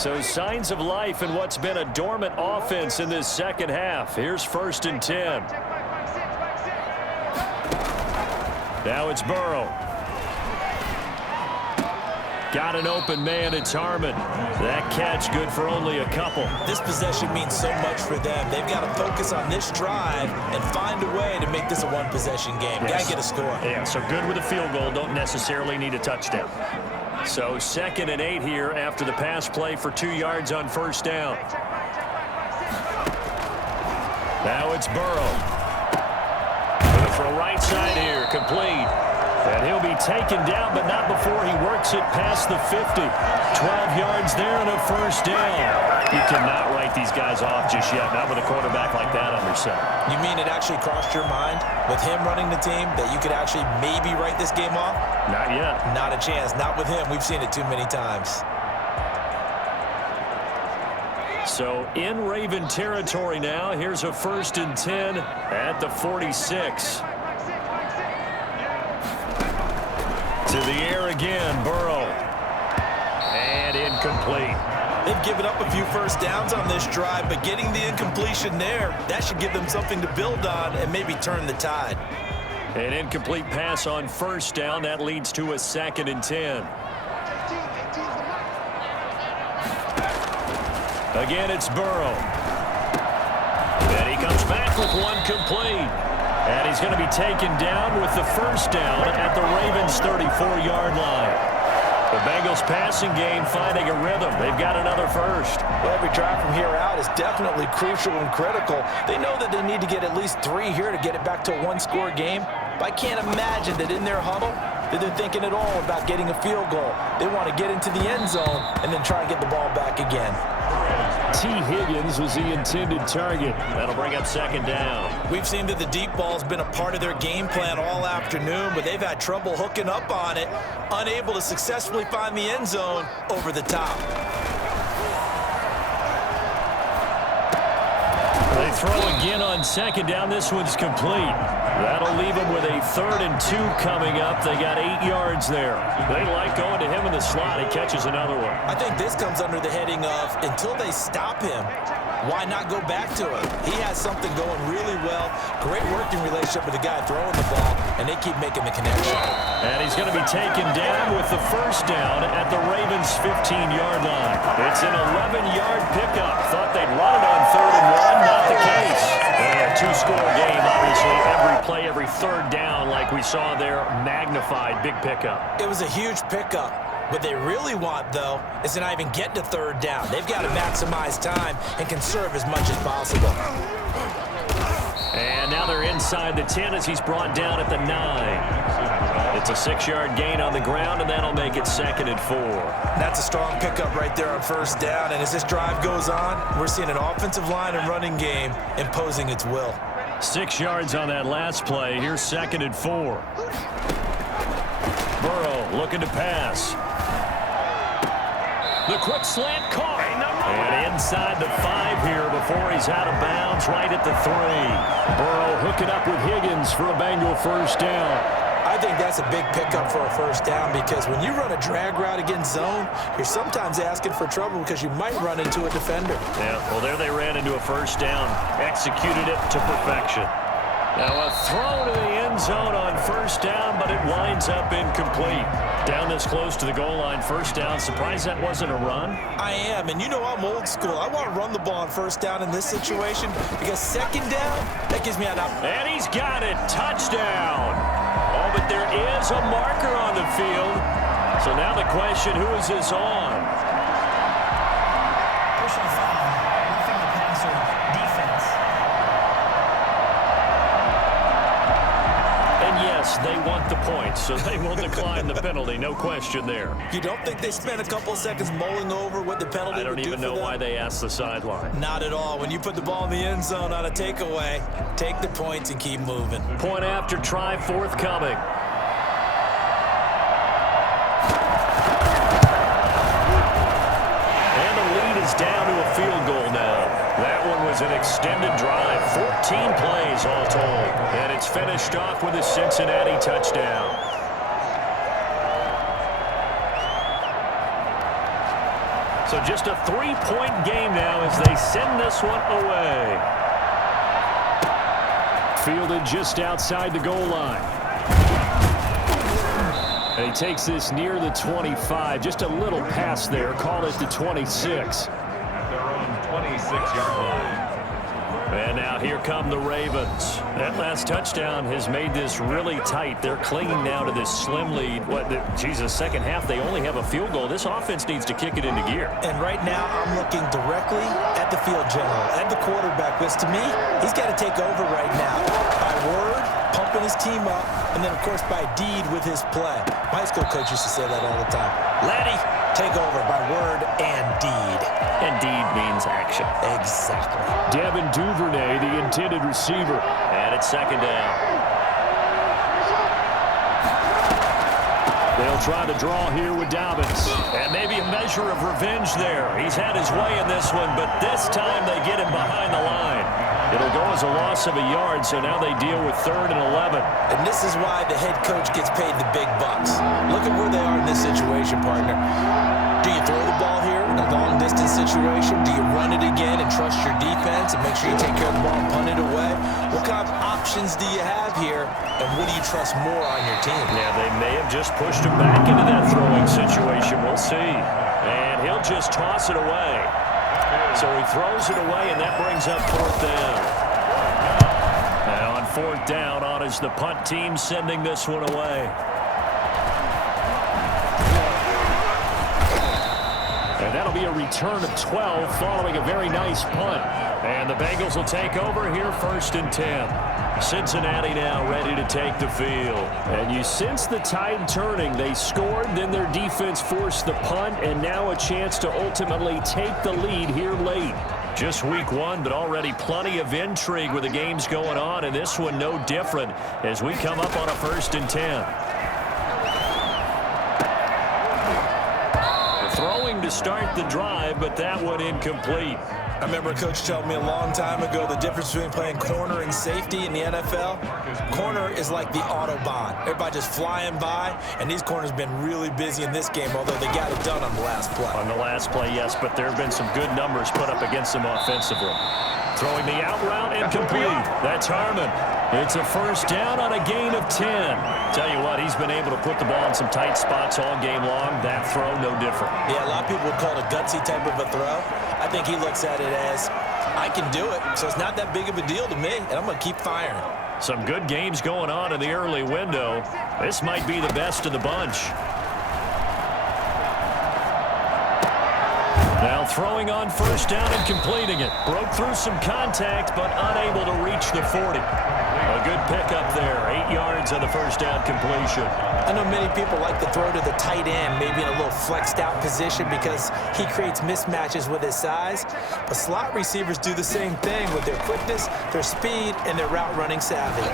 So signs of life in what's been a dormant offense in this second half. Here's 1st and 10. Now it's Burrow. Got an open man. It's Harmon. That catch good for only a couple. This possession means so much for them. They've got to focus on this drive and find a way to make this a one-possession game. Got to get a score. Yeah, so good with a field goal. Don't necessarily need a touchdown. So 2nd and 8 here after the pass play for 2 yards on 1st down. Now it's Burrow. Going for a right side here. Complete. And he'll be taken down, but not before he works it past the 50. 12 yards there and a 1st down. You cannot write these guys off just yet, not with a quarterback like that under center. You mean it actually crossed your mind with him running the team that you could actually maybe write this game off? Not yet. Not a chance. Not with him. We've seen it too many times. So in Raven territory now. Here's a 1st and 10 at the 46. To the air again, Burrow. And incomplete. They've given up a few 1st downs on this drive, but getting the incompletion there, that should give them something to build on and maybe turn the tide. An incomplete pass on 1st down. That leads to a 2nd and 10. Again, it's Burrow. And he comes back with one complete. And he's going to be taken down with the 1st down at the Ravens' 34-yard line. The Bengals passing game finding a rhythm. They've got another 1st. Well, every drive from here out is definitely crucial and critical. They know that they need to get at least 3 here to get it back to a one-score game. But I can't imagine that in their huddle that they're thinking at all about getting a field goal. They want to get into the end zone and then try and get the ball back again. T. Higgins was the intended target. That'll bring up 2nd down. We've seen that the deep ball's been a part of their game plan all afternoon, but they've had trouble hooking up on it, unable to successfully find the end zone over the top. They throw again on 2nd down. This one's complete. That'll leave them with a 3rd and 2 coming up. They got 8 yards there. They like going to him in the slot. He catches another one. I think this comes under the heading of until they stop him, why not go back to him? He has something going really well. Great working relationship with the guy throwing the ball, and they keep making the connection. And he's going to be taken down with the 1st down at the Ravens' 15-yard line. It's an 11-yard pickup. Thought they'd run it on 3rd and 1. Not the case. A 2-score game, obviously. Every play, every 3rd down, like we saw there, magnified. Big pickup. It was a huge pickup. What they really want, though, is to not even get to 3rd down. They've got to maximize time and conserve as much as possible. And now they're inside the 10 as he's brought down at the 9. It's a 6-yard gain on the ground, and that'll make it 2nd and 4. That's a strong pickup right there on 1st down. And as this drive goes on, we're seeing an offensive line and running game imposing its will. 6 yards on that last play. Here's 2nd and 4. Burrow looking to pass. The quick slant caught. And inside the 5 here before he's out of bounds right at the 3. Burrow hooking up with Higgins for a Bengal 1st down. I think that's a big pickup for a 1st down because when you run a drag route against zone, you're sometimes asking for trouble because you might run into a defender. Yeah, well, there they ran into a 1st down. Executed it to perfection. Now a throw to the end zone on 1st down, but it winds up incomplete. Down this close to the goal line, 1st down. Surprised that wasn't a run? I am, and you know I'm old school. I want to run the ball on 1st down in this situation because 2nd down, that gives me an opportunity. And he's got it. Touchdown. Oh, but there is a marker on the field. So now the question, who is this on? Personal foul, roughing the passer, defense. And yes, they want the points, so they will decline the penalty. No question there. You don't think they spent a couple of seconds mulling over what the penalty I don't would do even for know them? why they asked the sideline. Not at all. When you put the ball in the end zone on a takeaway, take the points and keep moving. Point after try forthcoming. And the lead is down to a field goal now. That one was an extended drive. 14 plays all told. And it's finished off with a Cincinnati touchdown. So just a 3-point game now as they send this one away. Fielded just outside the goal line. And he takes this near the 25. Just a little pass there. Call it the 26. At their own 26-yard line. And now here come the Ravens. That last touchdown has made this really tight. They're clinging now to this slim lead. Second half, they only have a field goal. This offense needs to kick it into gear. And right now, I'm looking directly at the field general, at the quarterback, which to me, he's got to take over right now. By word, pumping his team up, and then, of course, by deed with his play. My high school coach used to say that all the time. Laddie, take over by word and deed. And deed means action. Exactly. Devin Duvernay, the intended receiver. And it's second down. They'll try to draw here with Dobbins. And maybe a measure of revenge there. He's had his way in this one, but this time they get him behind the line. It'll go as a loss of a yard, so now they deal with 3rd and 11. And this is why the head coach gets paid the big bucks. Look at where they are in this situation, partner. Do you throw the ball here in a long-distance situation? Do you run it again and trust your defense and make sure you take care of the ball and punt it away? What kind of options do you have here, and what do you trust more on your team? Yeah, they may have just pushed him back into that throwing situation. We'll see. And he'll just toss it away. So he throws it away, and that brings up 4th down. Now on 4th down, on is the punt team sending this one away. And that'll be a return of 12 following a very nice punt. And the Bengals will take over here 1st and 10. Cincinnati now ready to take the field. And you sense the tide turning. They scored, then their defense forced the punt, and now a chance to ultimately take the lead here late. Just week 1, but already plenty of intrigue with the games going on, and this one no different as we come up on a 1st and 10. Throwing to start the drive, but that one incomplete. I remember a coach told me a long time ago the difference between playing corner and safety in the NFL. Corner is like the Autobahn. Everybody just flying by, and these corners have been really busy in this game, although they got it done on the last play. On the last play, yes, but there have been some good numbers put up against them offensively. Throwing the out route incomplete. That's Harmon. It's a 1st down on a gain of 10. Tell you what, he's been able to put the ball in some tight spots all game long. That throw, no different. Yeah, a lot of people would call it a gutsy type of a throw. I think he looks at it as, I can do it, so it's not that big of a deal to me, and I'm going to keep firing. Some good games going on in the early window. This might be the best of the bunch. Now throwing on 1st down and completing it. Broke through some contact, but unable to reach the 40. A good pickup there. 8 yards on the 1st down completion. I know many people like to throw to the tight end, maybe in a little flexed out position because he creates mismatches with his size. But slot receivers do the same thing with their quickness, their speed, and their route running savvy.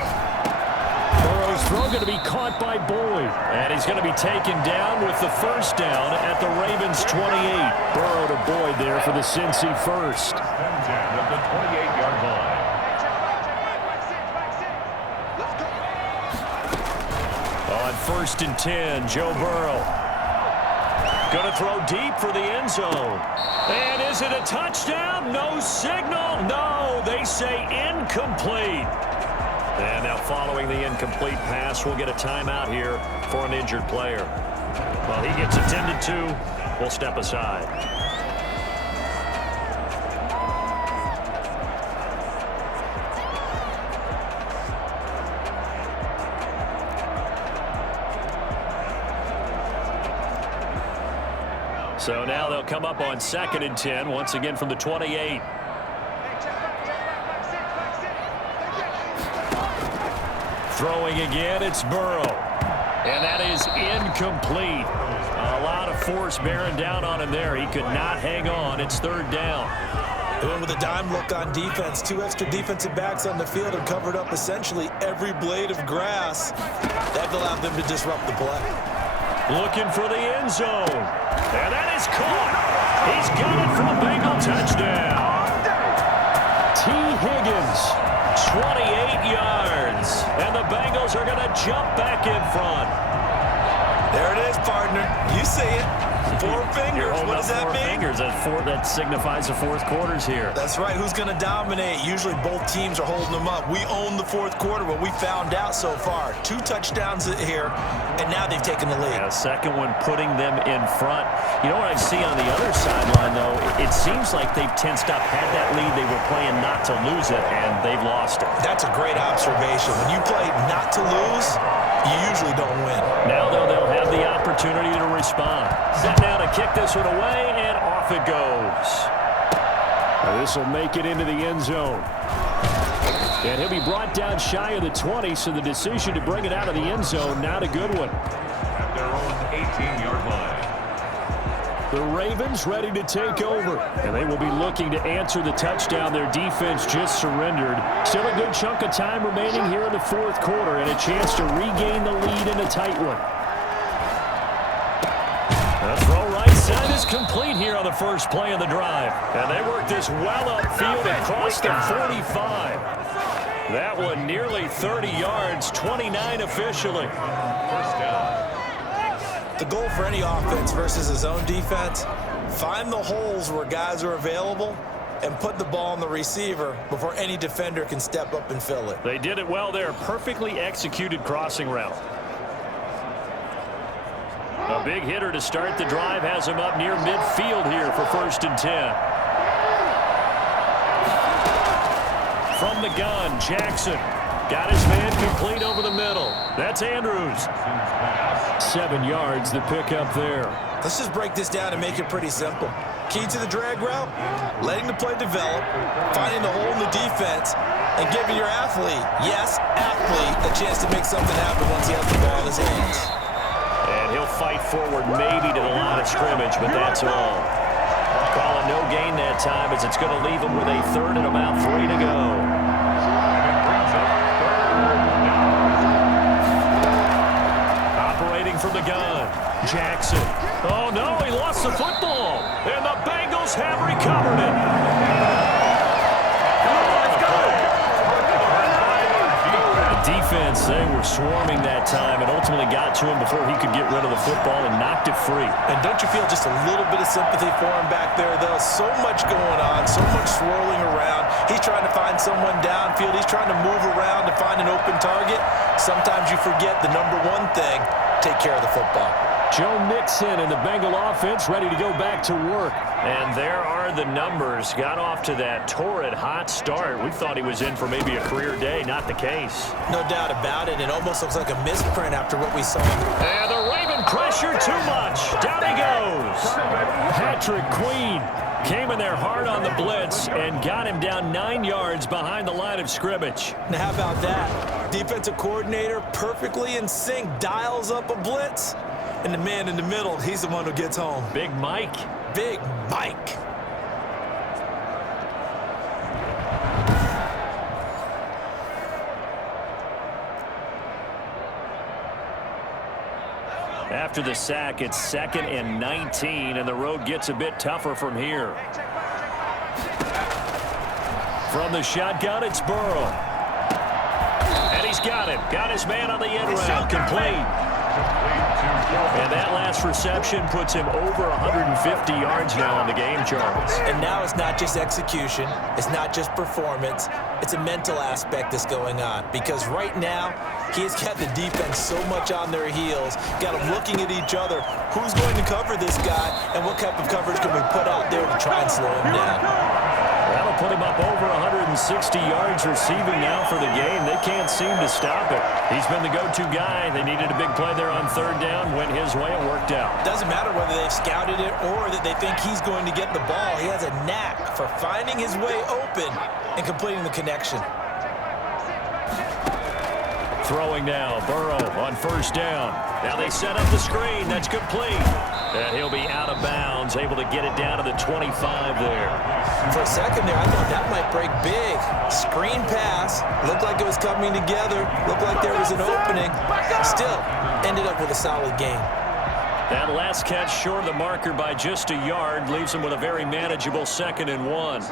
Burrow's throw going to be caught by Boyd. And he's going to be taken down with the 1st down at the Ravens 28. Burrow to Boyd there for the Cincy 1st. At the 28-yard line. On 1st and 10, Joe Burrow. Going to throw deep for the end zone. And is it a touchdown? No signal. No, they say incomplete. And now following the incomplete pass, we'll get a timeout here for an injured player. Well, he gets attended to. We'll step aside. So now they'll come up on 2nd and 10, once again from the 28. Throwing again, it's Burrow. And that is incomplete. A lot of force bearing down on him there. He could not hang on. It's 3rd down. They went with a dime look on defense. 2 extra defensive backs on the field and covered up essentially every blade of grass. That allowed them to disrupt the play. Looking for the end zone. And that is caught. He's got it for a Bengal touchdown. T. Higgins, 28 yards. And the Bengals are going to jump back in front. There it is, partner. You see it. 4 fingers. You're holding What up does that 4 mean? fingers. That signifies the fourth quarter's here. That's right. Who's going to dominate? Usually both teams are holding them up. We own the fourth quarter, what we found out so far. 2 touchdowns here, and now they've taken the lead. Yeah, second one putting them in front. You know what I see on the other sideline, though? It seems like they've tensed up, had that lead. They were playing not to lose it, and they've lost it. That's a great observation. When you play not to lose, you usually don't win. Now, though, they'll have the opportunity to respond. Set down to kick this one away, and off it goes. This will make it into the end zone. And he'll be brought down shy of the 20, so the decision to bring it out of the end zone, not a good one. At their own 18-yard line. The Ravens ready to take over, and they will be looking to answer the touchdown their defense just surrendered. Still a good chunk of time remaining here in the fourth quarter, and a chance to regain the lead in a tight one. The throw right side is complete here on the first play of the drive. And they work this well upfield across the 45. That one nearly 30 yards, 29 officially. First down. The goal for any offense versus his own defense, find the holes where guys are available and put the ball on the receiver before any defender can step up and fill it. They did it well there. Perfectly executed crossing route. A big hitter to start the drive has him up near midfield here for 1st and 10. From the gun, Jackson got his man complete over the middle. That's Andrews. 7 yards, the pickup there. Let's just break this down and make it pretty simple. Key to the drag route, letting the play develop, finding the hole in the defense, and giving your athlete, yes, athlete, a chance to make something happen once he has the ball in his hands. And he'll fight forward maybe to the line of scrimmage, but that's all. Call it no gain that time as it's going to leave him with a 3rd and about 3 to go. From the gun, Jackson. Oh, no, he lost the football. And the Bengals have recovered it. The defense, they were swarming that time and ultimately got to him before he could get rid of the football and knocked it free. And don't you feel just a little bit of sympathy for him back there, though? So much going on, so much swirling around. He's trying to find someone downfield. He's trying to move around to find an open target. Sometimes you forget the number one thing, take care of the football. Joe Mixon and the Bengal offense ready to go back to work. And there are the numbers. Got off to that torrid hot start. We thought he was in for maybe a career day. Not the case. No doubt about it. It almost looks like a misprint after what we saw. And the Raven pressure too much. Down he goes. Patrick Queen came in there hard on the blitz and got him down 9 yards behind the line of scrimmage. Now how about that? Defensive coordinator perfectly in sync, dials up a blitz. And the man in the middle, he's the one who gets home. Big Mike. Big Mike. After the sack, it's 2nd and 19, and the road gets a bit tougher from here. From the shotgun, it's Burrow. And he's got him. Got his man on the end route. Complete. And that last reception puts him over 150 yards now on the game charts. And now it's not just execution. It's not just performance. It's a mental aspect that's going on. Because right now, he has got the defense so much on their heels, got them looking at each other. Who's going to cover this guy, and what type of coverage can we put out there to try and slow him down? That'll put him up over 160 yards receiving now for the game. They can't seem to stop it. He's been the go-to guy. They needed a big play there on 3rd down. Went his way. It worked out. Doesn't matter whether they've scouted it or that they think he's going to get the ball. He has a knack for finding his way open and completing the connection. Throwing now, Burrow on 1st down. Now they set up the screen. That's complete. And he'll be out of bounds, able to get it down to the 25 there. For a second there, I thought that might break big. Screen pass. Looked like it was coming together. Looked like there was an opening. Still, ended up with a solid game. That last catch short of the marker by just a yard leaves him with a very manageable 2nd and 1.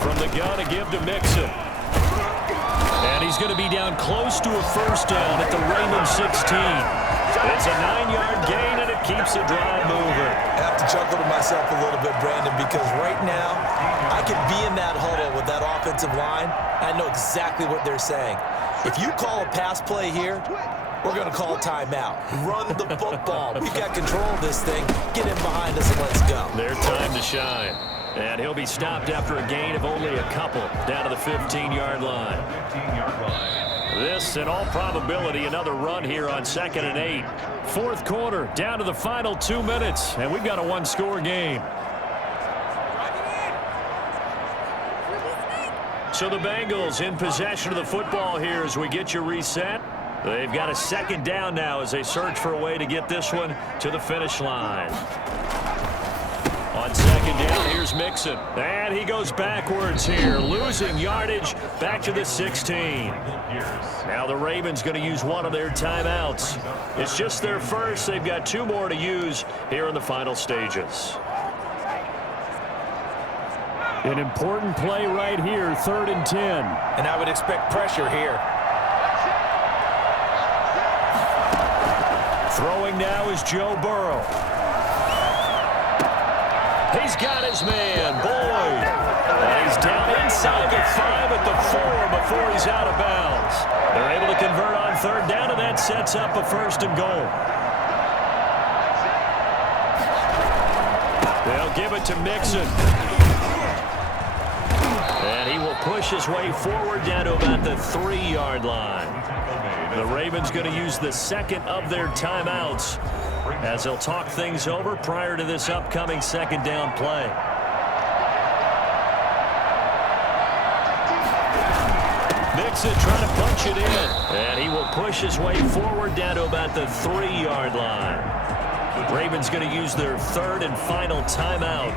From the gun, a give to Mixon. And he's going to be down close to a 1st down at the Raymond 16. It's a 9-yard gain, and it keeps the drive moving. I have to chuckle to myself a little bit, Brandon, because right now I could be in that huddle with that offensive line. I know exactly what they're saying. If you call a pass play here, we're going to call a timeout. Run the football. We've got control of this thing. Get in behind us and let's go. Their time to shine. And he'll be stopped after a gain of only a couple down to the 15-yard line. 15-yard line. This, in all probability, another run here on 2nd and 8. Fourth quarter, down to the final 2 minutes, and we've got a one-score game. So the Bengals in possession of the football here as we get you reset. They've got a second down now as they search for a way to get this one to the finish line. On second down, here's Mixon. And he goes backwards here, losing yardage back to the 16. Now the Ravens going to use one of their timeouts. It's just their first. They've got 2 more to use here in the final stages. An important play right here, 3rd and 10. And I would expect pressure here. Throwing now is Joe Burrow. He's got his man, Boyd. And he's down inside the 5 at the 4 before he's out of bounds. They're able to convert on 3rd down, and that sets up a 1st and goal. They'll give it to Mixon. And he will push his way forward down to about the 3-yard line. The Ravens going to use the second of their timeouts as they'll talk things over prior to this upcoming second down play. Mixon trying to punch it in. And he will push his way forward down to about the 3-yard line. Ravens going to use their 3rd and final timeout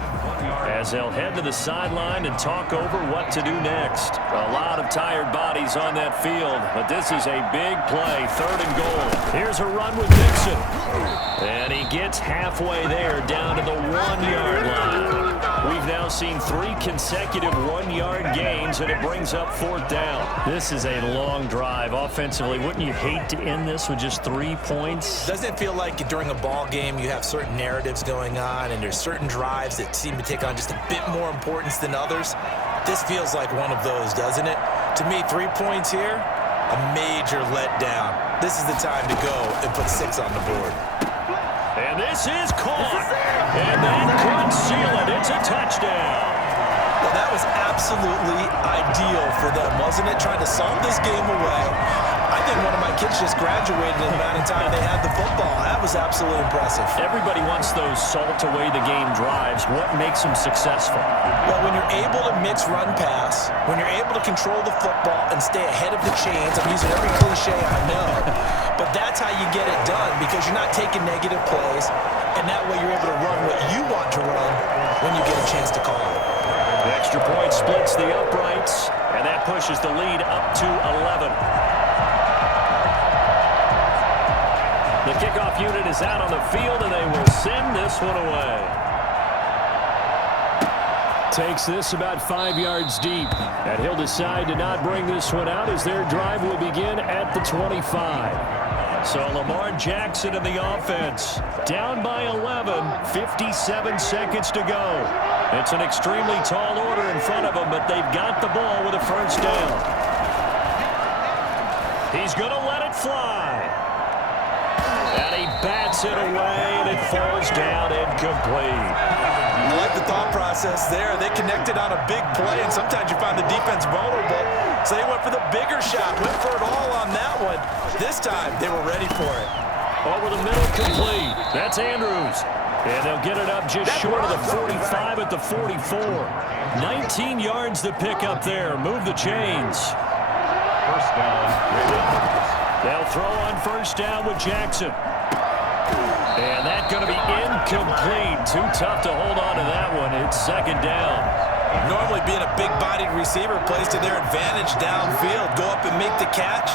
as they'll head to the sideline and talk over what to do next. A lot of tired bodies on that field, but this is a big play, 3rd and goal. Here's a run with Mixon. And he gets halfway there down to the 1-yard line. We've now seen 3 consecutive 1-yard gains, and it brings up 4th down. This is a long drive offensively. Wouldn't you hate to end this with just 3 points? Doesn't it feel like during a ball game you have certain narratives going on and there's certain drives that seem to take on just a bit more importance than others? This feels like one of those, doesn't it? To me, 3 points here, a major letdown. This is the time to go and put 6 on the board. And this is caught. And that could seal it. It's a touchdown. Well, that was absolutely ideal for them, wasn't it? Trying to solve this game away. I think one of my kids just graduated in the amount of time they had the football. That was absolutely impressive. Everybody wants those salt-away-the-game drives. What makes them successful? Well, when you're able to mix run-pass, when you're able to control the football and stay ahead of the chains, I'm using every cliche I know, but that's how you get it done because you're not taking negative plays, and that way you're able to run what you want to run when you get a chance to call it. The extra point splits the uprights, and that pushes the lead up to 11. The kickoff unit is out on the field, and they will send this one away. Takes this about 5 yards deep, and he'll decide to not bring this one out as their drive will begin at the 25. So Lamar Jackson in the offense, down by 11, 57 seconds to go. It's an extremely tall order in front of them, but they've got the ball with a 1st down. He's going to let it fly. And he bats it away, and it falls down incomplete. I like the thought process there. They connected on a big play, and sometimes you find the defense vulnerable. So they went for the bigger shot, went for it all on that one. This time, they were ready for it. Over the middle, complete. That's Andrews. And they'll get it up just short of the 45 at the 44. 19 yards to pick up there. Move the chains. 1st down. They'll throw on 1st down with Jackson. And that's going to be incomplete. Too tough to hold on to that one. It's 2nd down. Normally being a big-bodied receiver plays to their advantage downfield. Go up and make the catch,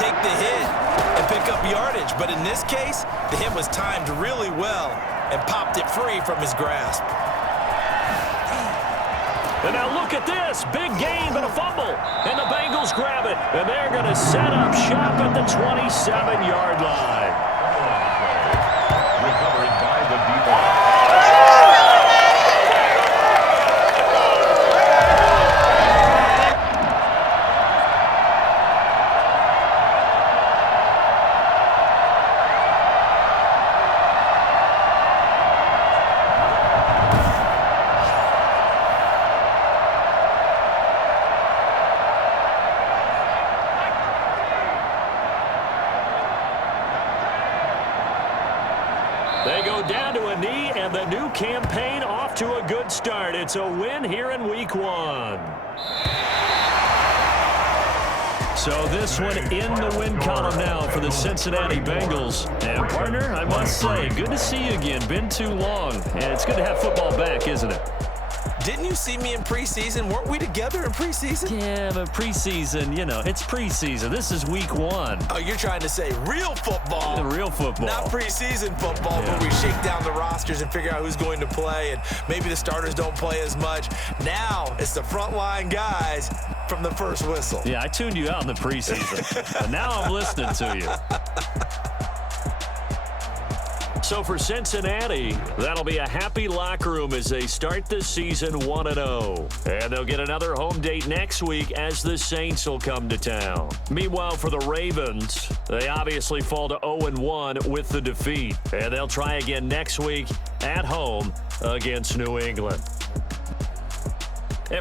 take the hit, and pick up yardage. But in this case, the hit was timed really well and popped it free from his grasp. And now look at this. Big gain, but a fumble. And the Bengals grab it. And they're going to set up shop at the 27-yard line. Recovering go down to a knee, and the new campaign off to a good start. It's a win here in Week 1. So this one in the win column now for the Cincinnati Bengals. And, partner, I must say, good to see you again. Been too long. And it's good to have football back, isn't it? Didn't you see me in preseason? Weren't we together in preseason? Yeah, but preseason, you know, it's preseason. This is Week 1. Oh, you're trying to say real football. The real football. Not preseason football, Yeah. where we shake down the rosters and figure out who's going to play, and maybe the starters don't play as much. Now it's the frontline guys from the first whistle. Yeah, I tuned you out in the preseason. But now I'm listening to you. So for Cincinnati, that'll be a happy locker room as they start the season 1-0. And they'll get another home date next week as the Saints will come to town. Meanwhile, for the Ravens, they obviously fall to 0-1 with the defeat. And they'll try again next week at home against New England.